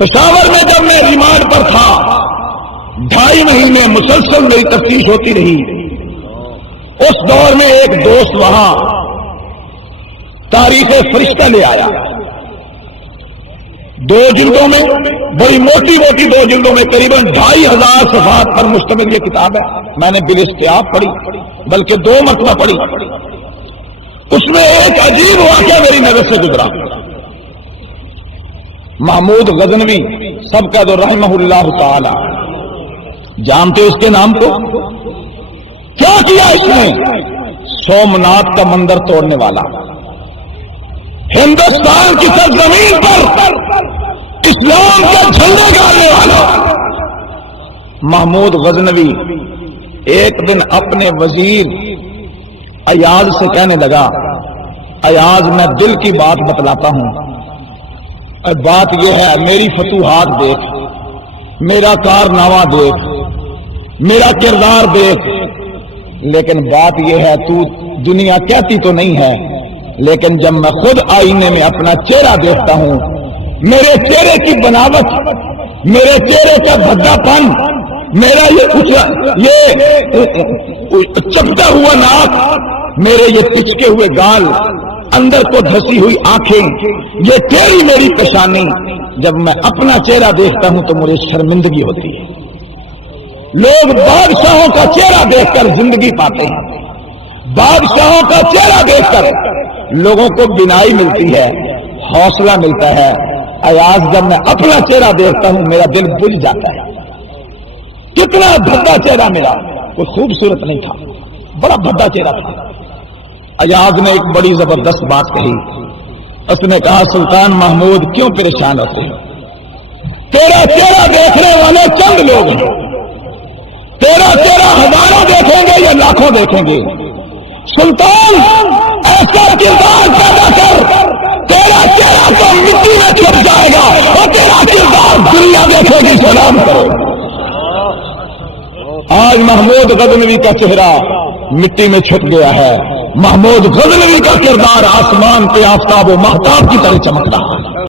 پشاور میں جب میں ریمانڈ پر تھا 2.5 مہینے مسلسل میری تفتیش ہوتی رہی۔ اس دور میں ایک دوست وہاں تاریخ فرشتہ لے آیا، 2 جلدوں میں، بڑی موٹی موٹی 2 جلدوں میں، قریباً 2,500 صفحات پر مشتمل یہ کتاب ہے۔ میں نے بالاستیاب پڑھی، بلکہ 2 مرتبہ پڑھی۔ اس میں ایک عجیب واقعہ میری نظر سے گزرا۔ محمود غزنوی سب کا جو رحمہ اللہ تعالی، جانتے اس کے نام کو؟ کیا کیا اس نے؟ سومناتھ کا مندر توڑنے والا، ہندوستان کی سرزمین پر اسلام کا جھنڈا گاڑنے والا محمود غزنوی ایک دن اپنے وزیر ایاز سے کہنے لگا، ایاز میں دل کی بات بتلاتا ہوں، بات یہ ہے میری فتوحات دیکھ، میرا کارنامہ دیکھ، میرا کردار دیکھ، لیکن بات یہ ہے تو دنیا کہتی تو نہیں ہے، لیکن جب میں خود آئینے میں اپنا چہرہ دیکھتا ہوں، میرے چہرے کی بناوٹ، میرے چہرے کا بھدا پن، میرا یہ چپتا ہوا ناک، میرے یہ پچکے ہوئے گال، اندر کو دھسی ہوئی آنکھیں، یہ تیری میری پیشانی، جب میں اپنا چہرہ دیکھتا ہوں تو مجھے شرمندگی ہوتی ہے۔ لوگ بادشاہوں کا چہرہ دیکھ کر زندگی پاتے ہیں، بادشاہوں کا چہرہ دیکھ کر لوگوں کو بینائی ملتی ہے، حوصلہ ملتا ہے۔ ایاز جب میں اپنا چہرہ دیکھتا ہوں میرا دل بجھ جاتا ہے۔ کتنا بھدا چہرہ میرا، کوئی خوبصورت نہیں تھا، بڑا بھدا چہرہ تھا۔ ایاز نے ایک بڑی زبردست بات کہی، اس نے کہا سلطان محمود کیوں پریشان ہوتے ہیں؟ تیرا چہرہ دیکھنے والے چند لوگ ہیں، تیرا چہرہ ہزاروں دیکھیں گے یا لاکھوں دیکھیں گے۔ سلطان ایسا کردار پیدا کر، تیرا چہرہ تو مٹی میں چھپ جائے گا اور تیرا کردار دنیا دیکھے گی، سلام کرو۔ آج محمود غزنوی کا چہرہ مٹی میں چھپ گیا ہے، محمود غزنوی کا کردار آسمان پہ آفتاب و مہتاب کی طرح چمک رہا ہے۔